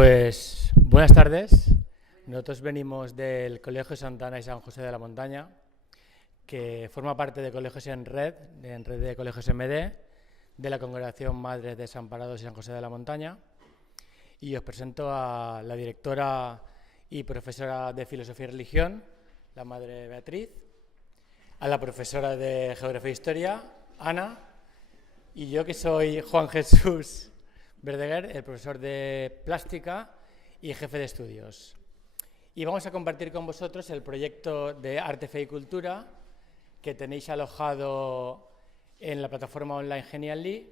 Pues buenas tardes. Nosotros venimos del Colegio Santa Ana y San José de la Montaña, que forma parte de Colegios en Red de Colegios MD, de la Congregación Madres Desamparados y San José de la Montaña. Y os presento a la directora y profesora de Filosofía y Religión, la Madre Beatriz, a la profesora de Geografía e Historia, Ana, y yo que soy Juan Jesús Verdeguer, el profesor de Plástica y jefe de estudios. Y vamos a compartir con vosotros el proyecto de Arte, Fe y Cultura que tenéis alojado en la plataforma online Genially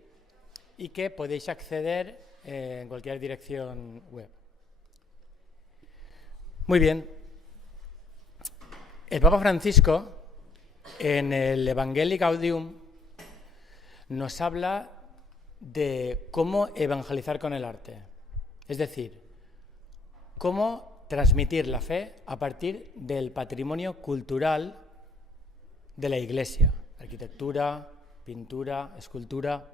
y que podéis acceder en cualquier dirección web. Muy bien. El Papa Francisco, en el Evangelii Gaudium, nos habla de cómo evangelizar con el arte, es decir, cómo transmitir la fe a partir del patrimonio cultural de la Iglesia, arquitectura, pintura, escultura.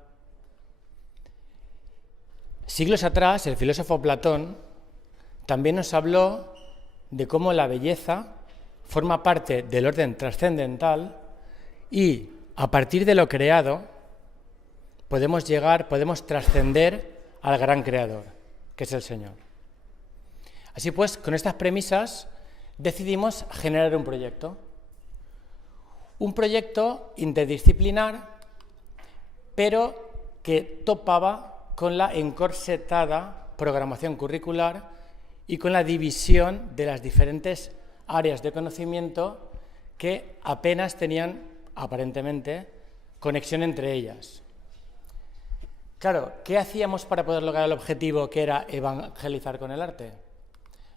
Siglos atrás, el filósofo Platón también nos habló de cómo la belleza forma parte del orden trascendental y, a partir de lo creado, podemos trascender al gran creador, que es el Señor. Así pues, con estas premisas decidimos generar un proyecto interdisciplinar, pero que topaba con la encorsetada programación curricular y con la división de las diferentes áreas de conocimiento que apenas tenían, aparentemente, conexión entre ellas. Claro, ¿qué hacíamos para poder lograr el objetivo que era evangelizar con el arte?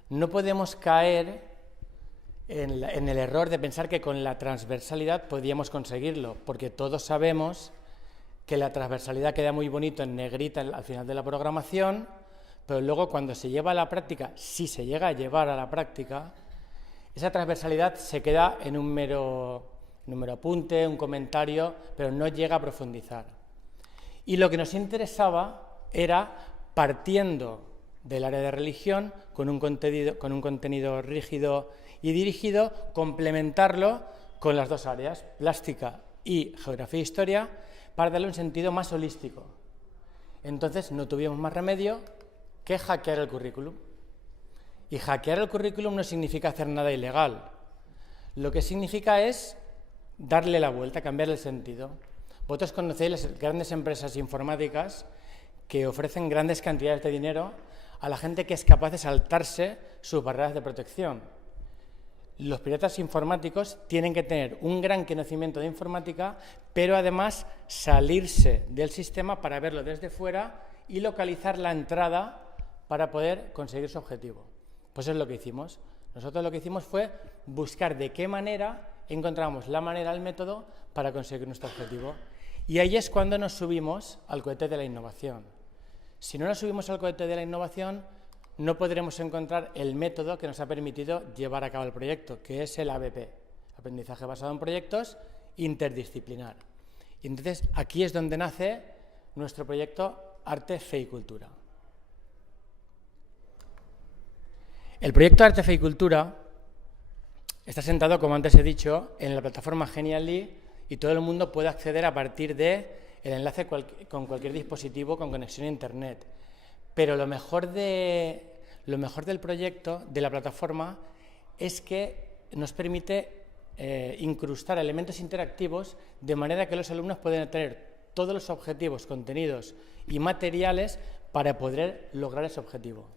No podemos caer en el error de pensar que con la transversalidad podíamos conseguirlo, porque todos sabemos que la transversalidad queda muy bonito en negrita al final de la programación, pero luego cuando se lleva a la práctica, si se llega a llevar a la práctica, esa transversalidad se queda en un mero apunte, un comentario, pero no llega a profundizar. Y lo que nos interesaba era, partiendo del área de religión, con un contenido rígido y dirigido, complementarlo con las dos áreas, plástica y geografía e historia, para darle un sentido más holístico. Entonces no tuvimos más remedio que hackear el currículum. Y hackear el currículum no significa hacer nada ilegal. Lo que significa es darle la vuelta, cambiar el sentido. Vosotros conocéis las grandes empresas informáticas que ofrecen grandes cantidades de dinero a la gente que es capaz de saltarse sus barreras de protección. Los piratas informáticos tienen que tener un gran conocimiento de informática, pero además salirse del sistema para verlo desde fuera y localizar la entrada para poder conseguir su objetivo. Pues eso es lo que hicimos. Nosotros lo que hicimos fue buscar de qué manera encontramos la manera, el método para conseguir nuestro objetivo. Y ahí es cuando nos subimos al cohete de la innovación. Si no nos subimos al cohete de la innovación, no podremos encontrar el método que nos ha permitido llevar a cabo el proyecto, que es el ABP, Aprendizaje Basado en Proyectos Interdisciplinar. Y entonces aquí es donde nace nuestro proyecto Arte, Fe y Cultura. El proyecto Arte, Fe y Cultura está sentado, como antes he dicho, en la plataforma Genially y todo el mundo puede acceder a partir del enlace con cualquier dispositivo con conexión a Internet. Pero lo mejor del proyecto, de la plataforma, es que nos permite incrustar elementos interactivos de manera que los alumnos pueden tener todos los objetivos, contenidos y materiales para poder lograr ese objetivo.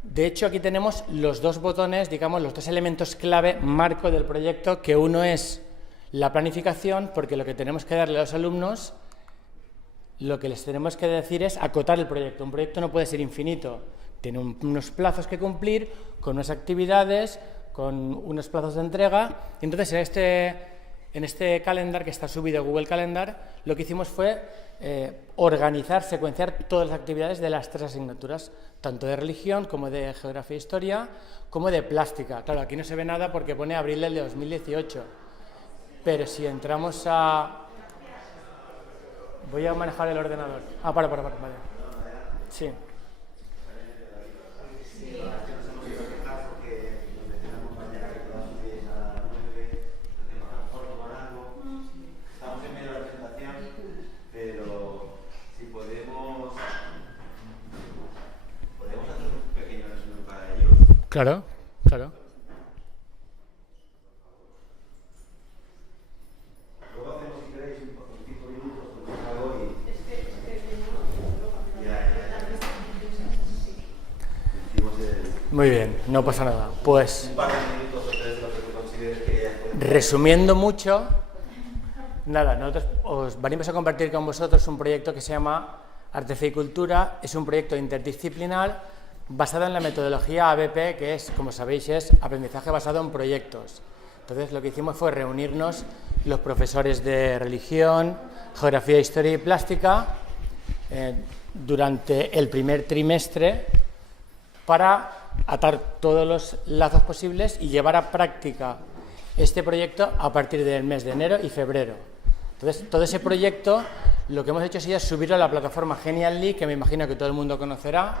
De hecho, aquí tenemos los dos botones, digamos, los dos elementos clave, marco del proyecto, que uno es la planificación, porque lo que tenemos que darle a los alumnos, lo que les tenemos que decir es acotar el proyecto. Un proyecto no puede ser infinito, tiene unos plazos que cumplir, con unas actividades, con unos plazos de entrega. Y entonces, en este calendar que está subido a Google Calendar, lo que hicimos fue organizar, secuenciar todas las actividades de las tres asignaturas, tanto de religión como de geografía e historia, como de plástica. Claro, aquí no se ve nada porque pone abril del 2018, pero si entramos a... Voy a manejar el ordenador. Vale. Sí. Claro, claro. Luego hacemos, si queréis, un 5 minutos, porque hago y Muy bien, no pasa nada. Pues, un par de minutos o 3 de lo que tú consideres que ya pueden... resumiendo mucho, nada, nosotros os venimos a compartir con vosotros un proyecto que se llama Arte, Fe y Cultura. Es un proyecto interdisciplinar basado en la metodología ABP, que es, como sabéis, es aprendizaje basado en proyectos. Entonces, lo que hicimos fue reunirnos los profesores de religión, geografía, historia y plástica durante el primer trimestre para atar todos los lazos posibles y llevar a práctica este proyecto a partir del mes de enero y febrero. Entonces, todo ese proyecto, lo que hemos hecho es subirlo a la plataforma Genially, que me imagino que todo el mundo conocerá.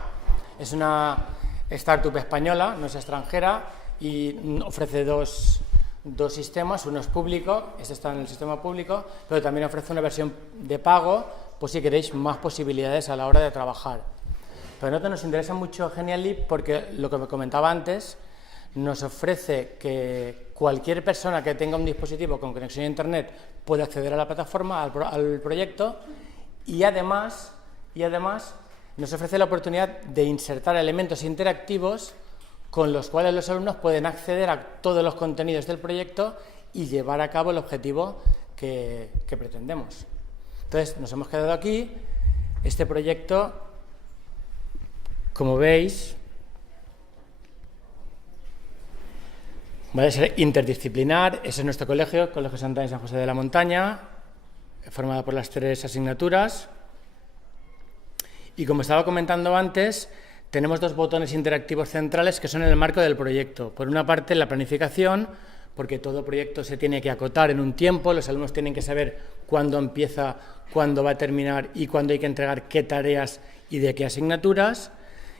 Es una startup española, no es extranjera, y ofrece dos sistemas. Uno es público, este está en el sistema público, pero también ofrece una versión de pago, pues si queréis más posibilidades a la hora de trabajar. Pero a nosotros nos interesa mucho Genially porque, lo que me comentaba antes, nos ofrece que cualquier persona que tenga un dispositivo con conexión a Internet puede acceder a la plataforma, al proyecto, y además nos ofrece la oportunidad de insertar elementos interactivos con los cuales los alumnos pueden acceder a todos los contenidos del proyecto y llevar a cabo el objetivo que pretendemos. Entonces, nos hemos quedado aquí. Este proyecto, como veis, va a ser interdisciplinar. Ese es nuestro colegio, Colegio Santa Ana y San José de la Montaña, formado por las 3 asignaturas. Y como estaba comentando antes, tenemos 2 botones interactivos centrales que son en el marco del proyecto. Por una parte, la planificación, porque todo proyecto se tiene que acotar en un tiempo, los alumnos tienen que saber cuándo empieza, cuándo va a terminar y cuándo hay que entregar qué tareas y de qué asignaturas.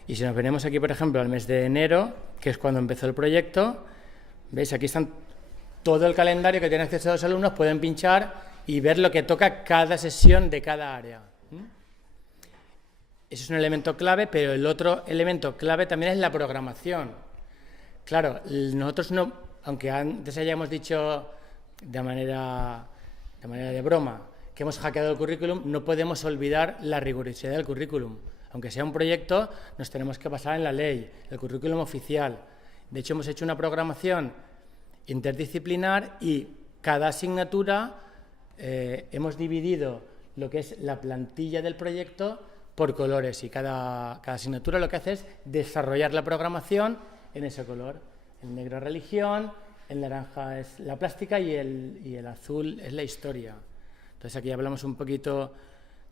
Y si nos venimos aquí, por ejemplo, al mes de enero, que es cuando empezó el proyecto, ¿veis? Aquí están todo el calendario que tienen acceso a los alumnos, pueden pinchar y ver lo que toca cada sesión de cada área. Ese es un elemento clave, pero el otro elemento clave también es la programación. Claro, nosotros no, aunque antes hayamos dicho de manera de broma que hemos hackeado el currículum, no podemos olvidar la rigurosidad del currículum. Aunque sea un proyecto, nos tenemos que basar en la ley, el currículum oficial. De hecho, hemos hecho una programación interdisciplinar y cada asignatura hemos dividido lo que es la plantilla del proyecto por colores, y cada asignatura lo que hace es desarrollar la programación en ese color. El negro es religión, el naranja es la plástica y el azul es la historia. Entonces aquí hablamos un poquito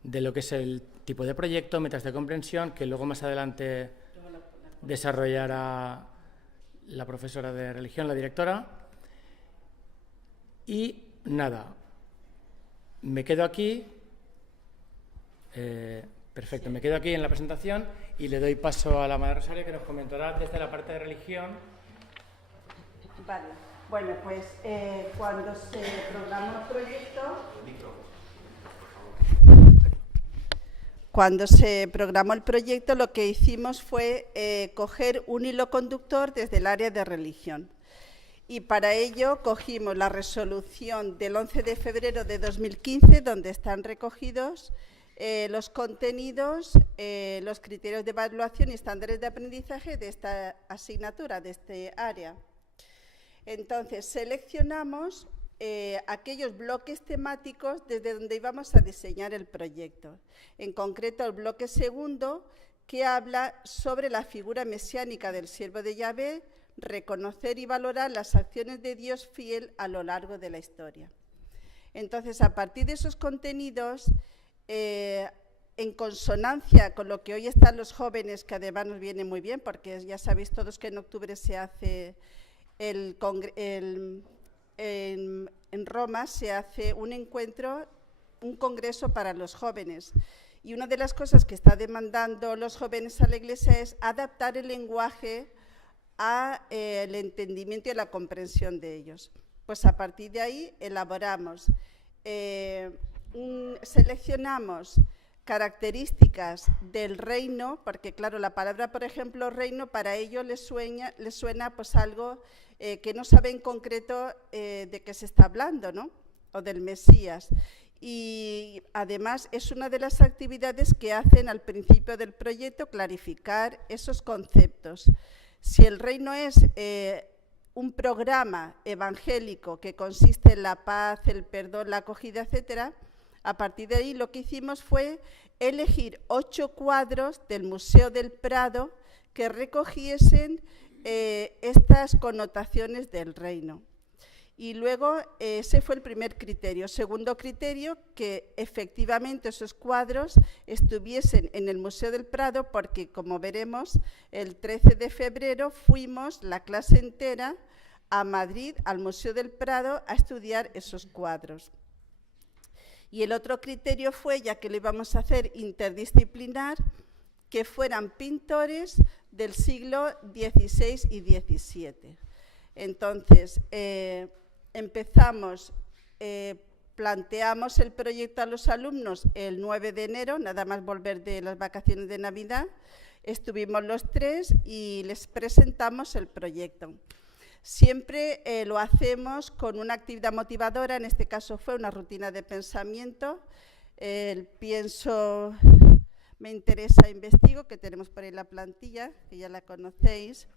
de lo que es el tipo de proyecto, metas de comprensión, que luego más adelante desarrollará la profesora de religión, la directora. Y nada, me quedo aquí. Perfecto, me quedo aquí en la presentación y le doy paso a la Madre Rosario, que nos comentará desde la parte de religión. Vale, bueno, pues cuando se programó el proyecto... Cuando se programó el proyecto, lo que hicimos fue coger un hilo conductor desde el área de religión. Y para ello cogimos la resolución del 11 de febrero de 2015, donde están recogidos los contenidos, los criterios de evaluación y estándares de aprendizaje de esta asignatura, de este área. Entonces, seleccionamos aquellos bloques temáticos desde donde íbamos a diseñar el proyecto. En concreto, el bloque segundo, que habla sobre la figura mesiánica del siervo de Yahvé, reconocer y valorar las acciones de Dios fiel a lo largo de la historia. Entonces, a partir de esos contenidos, en consonancia con lo que hoy están los jóvenes, que además nos viene muy bien, porque ya sabéis todos que en octubre se hace en Roma se hace un encuentro, un congreso para los jóvenes. Y una de las cosas que está demandando los jóvenes a la Iglesia es adaptar el lenguaje al entendimiento y a la comprensión de ellos. Pues a partir de ahí elaboramos, seleccionamos características del reino, porque claro, la palabra, por ejemplo, reino, para ellos les suena pues algo que no saben en concreto de qué se está hablando, ¿no? O del Mesías. Y además es una de las actividades que hacen al principio del proyecto, clarificar esos conceptos. Si el reino es un programa evangélico que consiste en la paz, el perdón, la acogida, etcétera, a partir de ahí lo que hicimos fue elegir 8 cuadros del Museo del Prado que recogiesen estas connotaciones del reino. Y luego ese fue el primer criterio. Segundo criterio, que efectivamente esos cuadros estuviesen en el Museo del Prado, porque como veremos, el 13 de febrero fuimos la clase entera a Madrid, al Museo del Prado, a estudiar esos cuadros. Y el otro criterio fue, ya que lo íbamos a hacer interdisciplinar, que fueran pintores del siglo XVI y XVII. Entonces, planteamos el proyecto a los alumnos el 9 de enero, nada más volver de las vacaciones de Navidad. Estuvimos los 3 y les presentamos el proyecto. Siempre lo hacemos con una actividad motivadora, en este caso fue una rutina de pensamiento. Pienso, me interesa, investigo, que tenemos por ahí la plantilla, que ya la conocéis.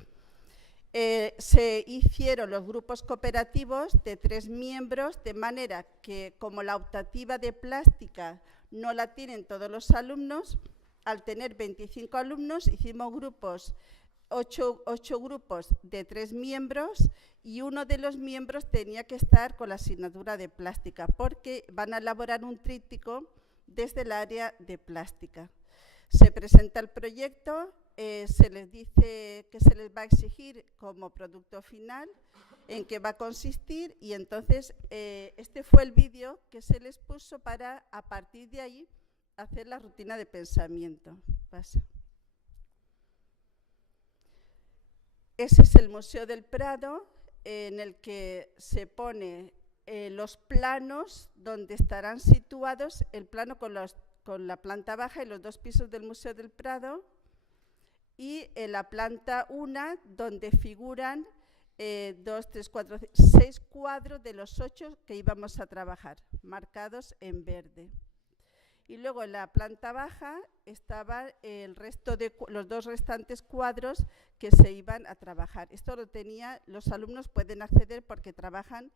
Se hicieron los grupos cooperativos de 3 miembros, de manera que como la optativa de plástica no la tienen todos los alumnos, al tener 25 alumnos hicimos grupos, 8 grupos de 3 miembros, y uno de los miembros tenía que estar con la asignatura de plástica, porque van a elaborar un tríptico desde el área de plástica. Se presenta el proyecto, se les dice que se les va a exigir como producto final, en qué va a consistir, y entonces este fue el vídeo que se les puso para, a partir de ahí, hacer la rutina de pensamiento. Pasa. Ese es el Museo del Prado, en el que se pone los planos donde estarán situados, el plano con la planta baja y los 2 pisos del Museo del Prado, y en la planta 1, donde figuran 2, 3, 4, 6 cuadros de los 8 que íbamos a trabajar, marcados en verde. Y luego en la planta baja estaban el resto de los 2 restantes cuadros que se iban a trabajar. Esto lo tenía, los alumnos pueden acceder porque trabajan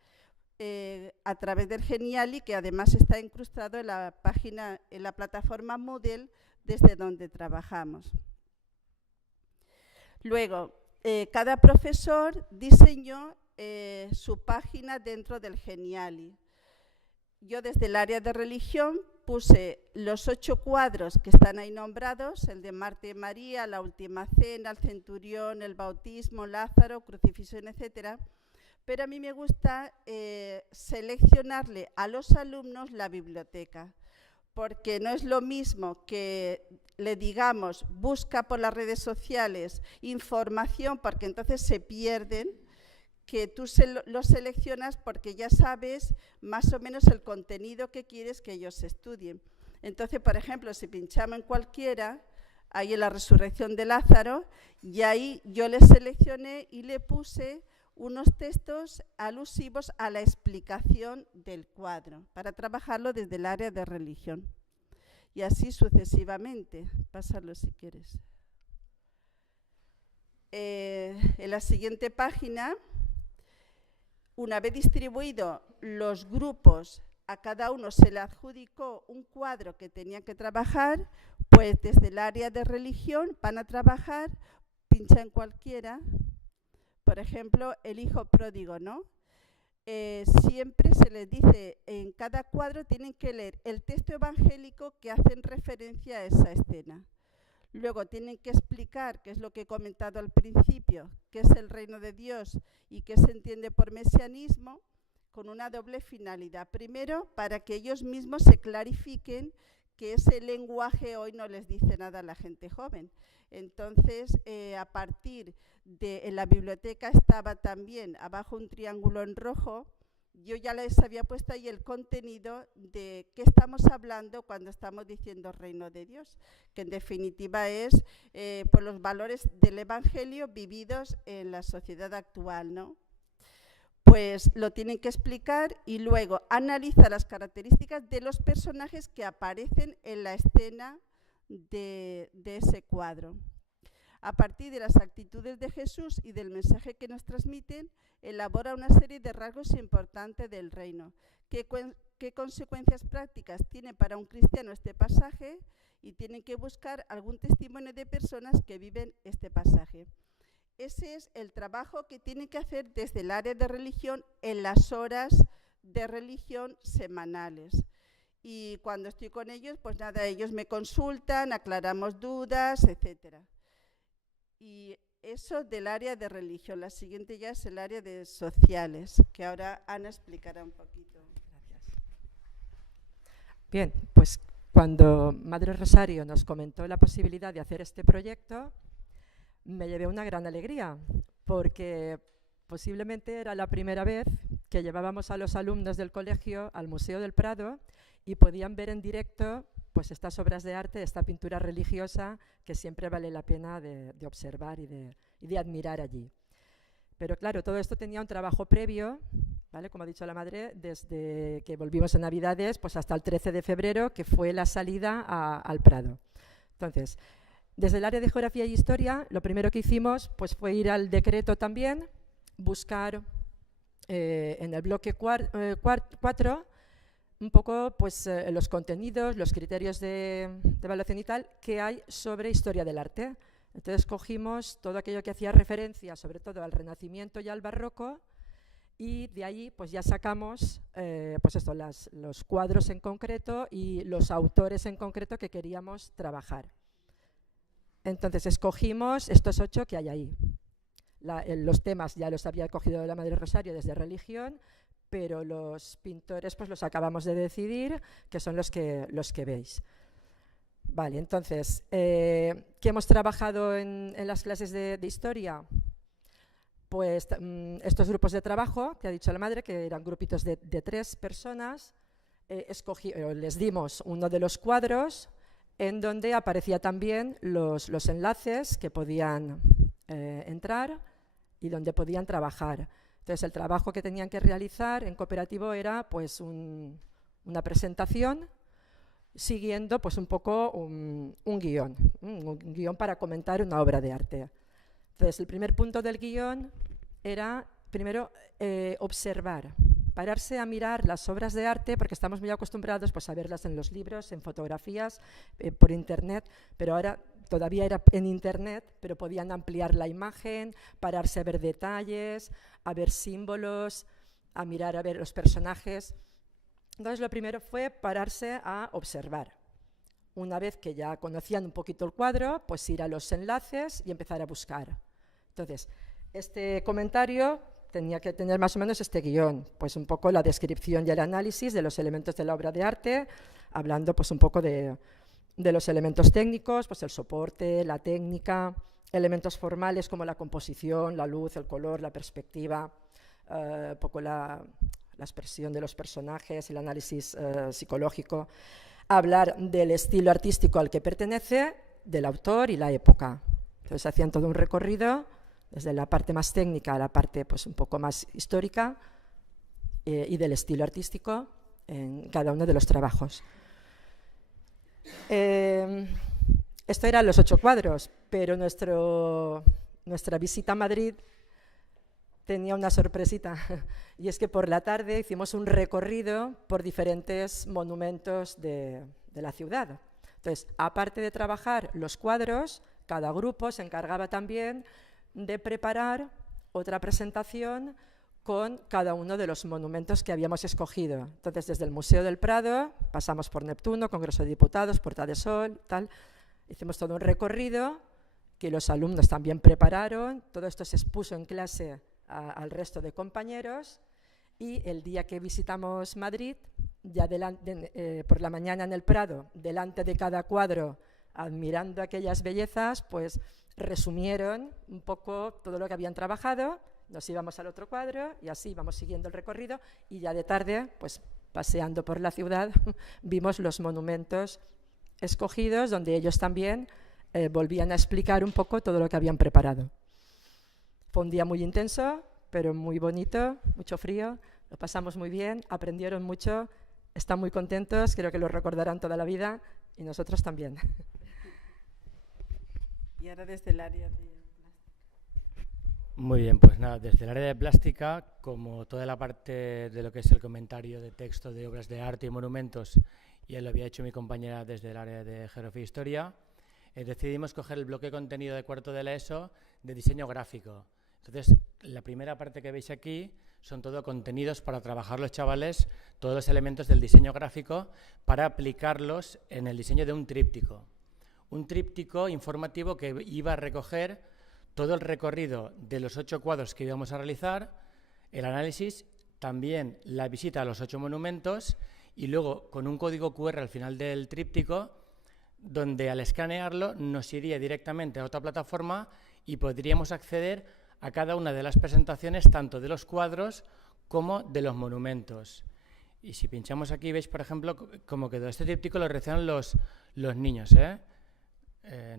a través del Geniali, que además está incrustado en la página, en la plataforma Moodle, desde donde trabajamos. Luego, cada profesor diseñó su página dentro del Geniali. Yo desde el área de religión puse los 8 cuadros que están ahí nombrados, el de Marta y María, la Última Cena, el Centurión, el Bautismo, Lázaro, Crucifixión, etcétera. Pero a mí me gusta seleccionarle a los alumnos la biblioteca, porque no es lo mismo que le digamos busca por las redes sociales información, porque entonces se pierden, que tú los seleccionas porque ya sabes más o menos el contenido que quieres que ellos estudien. Entonces, por ejemplo, si pinchamos en cualquiera, ahí en la resurrección de Lázaro, y ahí yo le seleccioné y le puse unos textos alusivos a la explicación del cuadro, para trabajarlo desde el área de religión. Y así sucesivamente. Pásalo si quieres. En la siguiente página, una vez distribuido los grupos, a cada uno se le adjudicó un cuadro que tenía que trabajar, pues desde el área de religión van a trabajar, pincha en cualquiera, por ejemplo, el hijo pródigo, ¿no? Siempre se les dice, en cada cuadro tienen que leer el texto evangélico que hacen referencia a esa escena. Luego tienen que explicar, que es lo que he comentado al principio, qué es el reino de Dios y qué se entiende por mesianismo, con una doble finalidad. Primero, para que ellos mismos se clarifiquen que ese lenguaje hoy no les dice nada a la gente joven. Entonces, a partir de, en la biblioteca estaba también abajo un triángulo en rojo. Yo ya les había puesto ahí el contenido de qué estamos hablando cuando estamos diciendo reino de Dios, que en definitiva es por los valores del Evangelio vividos en la sociedad actual, ¿no? Pues lo tienen que explicar y luego analiza las características de los personajes que aparecen en la escena de ese cuadro. A partir de las actitudes de Jesús y del mensaje que nos transmiten, elabora una serie de rasgos importantes del reino. ¿Qué consecuencias prácticas tiene para un cristiano este pasaje? Y tienen que buscar algún testimonio de personas que viven este pasaje. Ese es el trabajo que tienen que hacer desde el área de religión en las horas de religión semanales. Y cuando estoy con ellos, pues nada, ellos me consultan, aclaramos dudas, etcétera. Y eso del área de religión. La siguiente ya es el área de sociales, que ahora Ana explicará un poquito. Gracias. Bien, pues cuando Madre Rosario nos comentó la posibilidad de hacer este proyecto, me llevé una gran alegría, porque posiblemente era la primera vez que llevábamos a los alumnos del colegio al Museo del Prado y podían ver en directo pues estas obras de arte, esta pintura religiosa que siempre vale la pena de observar y de admirar allí. Pero claro, todo esto tenía un trabajo previo, ¿vale? Como ha dicho la madre, desde que volvimos en Navidades pues hasta el 13 de febrero, que fue la salida al Prado. Entonces, desde el área de Geografía y Historia, lo primero que hicimos pues, fue ir al decreto también, buscar en el bloque 4 un poco pues, los contenidos, los criterios de evaluación y tal que hay sobre historia del arte. Entonces cogimos todo aquello que hacía referencia sobre todo al Renacimiento y al Barroco y de ahí pues, ya sacamos pues esto, los cuadros en concreto y los autores en concreto que queríamos trabajar. Entonces escogimos estos 8 que hay ahí. Los temas ya los había cogido la Madre Rosario desde religión, pero los pintores pues los acabamos de decidir, que son los que veis. Vale, entonces, ¿qué hemos trabajado en las clases de historia? Pues estos grupos de trabajo, que ha dicho la madre, que eran grupitos de 3 personas, les dimos uno de los cuadros en donde aparecía también los enlaces que podían entrar y donde podían trabajar. Entonces, el trabajo que tenían que realizar en cooperativo era pues, una presentación siguiendo pues, un poco un guión para comentar una obra de arte. Entonces, el primer punto del guión era, primero, observar, pararse a mirar las obras de arte, porque estamos muy acostumbrados pues, a verlas en los libros, en fotografías, por internet, pero ahora todavía era en internet, pero podían ampliar la imagen, pararse a ver detalles, a ver símbolos, a mirar, a ver los personajes. Entonces, lo primero fue pararse a observar. Una vez que ya conocían un poquito el cuadro, pues ir a los enlaces y empezar a buscar. Entonces, este comentario tenía que tener más o menos este guión, pues un poco la descripción y el análisis de los elementos de la obra de arte, hablando pues un poco de los elementos técnicos, pues el soporte, la técnica, elementos formales como la composición, la luz, el color, la perspectiva, un poco la expresión de los personajes, el análisis psicológico, hablar del estilo artístico al que pertenece, del autor y la época. Entonces hacían todo un recorrido desde la parte más técnica a la parte pues, un poco más histórica y del estilo artístico en cada uno de los trabajos. Esto eran los 8 cuadros, pero nuestra visita a Madrid tenía una sorpresita, y es que por la tarde hicimos un recorrido por diferentes monumentos de la ciudad. Entonces, aparte de trabajar los cuadros, cada grupo se encargaba también de preparar otra presentación con cada uno de los monumentos que habíamos escogido. Entonces, desde el Museo del Prado, pasamos por Neptuno, Congreso de Diputados, Puerta de Sol, tal. Hicimos todo un recorrido que los alumnos también prepararon. Todo esto se expuso en clase al resto de compañeros y el día que visitamos Madrid, ya por la mañana en el Prado, delante de cada cuadro, admirando aquellas bellezas, pues resumieron un poco todo lo que habían trabajado, nos íbamos al otro cuadro y así íbamos siguiendo el recorrido, y ya de tarde, pues paseando por la ciudad, vimos los monumentos escogidos, donde ellos también volvían a explicar un poco todo lo que habían preparado. Fue un día muy intenso, pero muy bonito, mucho frío, lo pasamos muy bien, aprendieron mucho, están muy contentos, creo que lo recordarán toda la vida, y nosotros también. Y ahora desde el área de plástica. Muy bien, pues nada, desde el área de plástica, como toda la parte de lo que es el comentario de texto de obras de arte y monumentos, y lo había hecho mi compañera desde el área de Geografía e Historia, decidimos coger el bloque de contenido de cuarto de la ESO de diseño gráfico. Entonces, la primera parte que veis aquí son todo contenidos para trabajar los chavales, todos los elementos del diseño gráfico para aplicarlos en el diseño de un tríptico. Un tríptico informativo que iba a recoger todo el recorrido de los 8 cuadros que íbamos a realizar, el análisis, también la visita a los 8 monumentos y luego con un código QR al final del tríptico, donde al escanearlo nos iría directamente a otra plataforma y podríamos acceder a cada una de las presentaciones, tanto de los cuadros como de los monumentos. Y si pinchamos aquí, veis, por ejemplo, cómo quedó. Este tríptico lo realizaron los niños,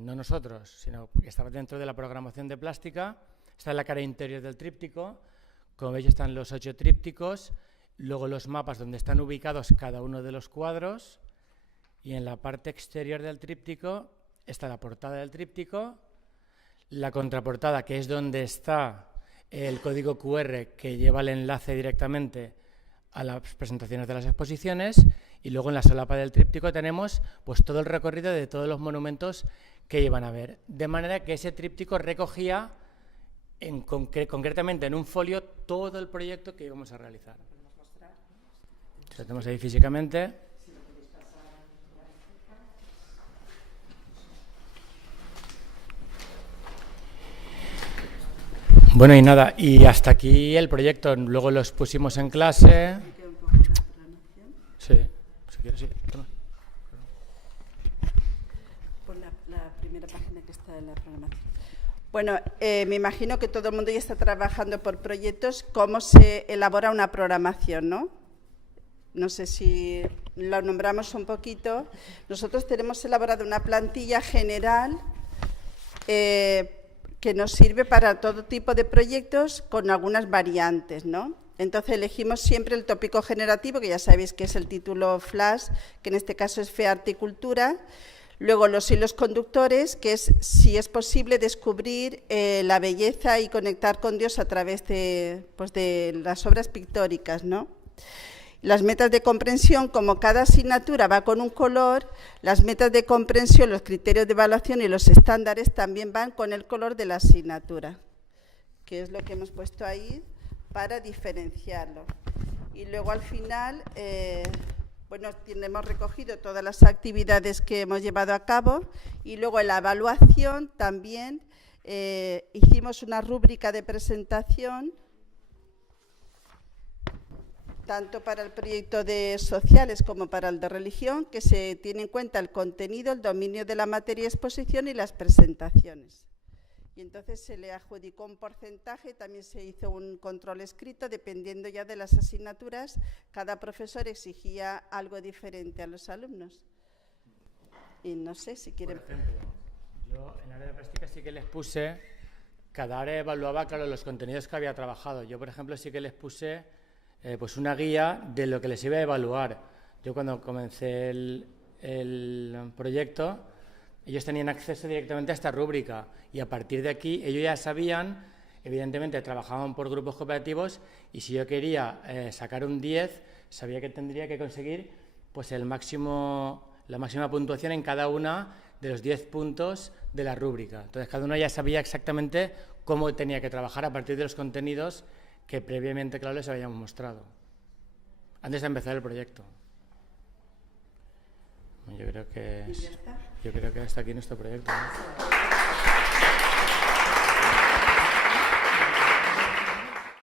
no nosotros, sino que estaba dentro de la programación de plástica. Está en la cara interior del tríptico. Como veis, están los 8 trípticos, luego los mapas donde están ubicados cada uno de los cuadros, y en la parte exterior del tríptico está la portada del tríptico, la contraportada, que es donde está el código QR que lleva el enlace directamente a las presentaciones de las exposiciones, y luego en la solapa del tríptico tenemos pues todo el recorrido de todos los monumentos que iban a ver. De manera que ese tríptico recogía concretamente en un folio todo el proyecto que íbamos a realizar. Lo tenemos ahí físicamente. Bueno, y nada, y hasta aquí el proyecto. Luego los pusimos en clase. Sí, si quieres, sí. Toma. Por la primera página que está en la programación. Bueno, me imagino que todo el mundo ya está trabajando por proyectos. ¿Cómo se elabora una programación, no? No sé si lo nombramos un poquito. Nosotros tenemos elaborado una plantilla general que nos sirve para todo tipo de proyectos con algunas variantes, ¿no? Entonces elegimos siempre el tópico generativo, que ya sabéis que es el título flash, que en este caso es Fe, Arte y Cultura. Luego los hilos conductores, que es, si es posible, descubrir la belleza y conectar con Dios a través de las obras pictóricas, ¿no? Las metas de comprensión, como cada asignatura va con un color, las metas de comprensión, los criterios de evaluación y los estándares también van con el color de la asignatura, que es lo que hemos puesto ahí para diferenciarlo. Y luego al final, hemos recogido todas las actividades que hemos llevado a cabo, y luego en la evaluación también hicimos una rúbrica de presentación tanto para el proyecto de sociales como para el de religión, que se tiene en cuenta el contenido, el dominio de la materia, exposición y las presentaciones. Y entonces se le adjudicó un porcentaje, también se hizo un control escrito, dependiendo ya de las asignaturas, cada profesor exigía algo diferente a los alumnos. Y no sé si quieren... Por ejemplo, yo en área de práctica sí que les puse, cada área evaluaba, claro, los contenidos que había trabajado. Yo, por ejemplo, sí que les puse pues una guía de lo que les iba a evaluar. Yo cuando comencé el proyecto, ellos tenían acceso directamente a esta rúbrica, y a partir de aquí ellos ya sabían, evidentemente trabajaban por grupos cooperativos, y si yo quería sacar un 10, sabía que tendría que conseguir pues la máxima puntuación en cada una de los 10 puntos de la rúbrica. Entonces cada uno ya sabía exactamente cómo tenía que trabajar a partir de los contenidos que previamente, claro, les habíamos mostrado antes de empezar el proyecto. Yo creo que hasta aquí nuestro proyecto, ¿no?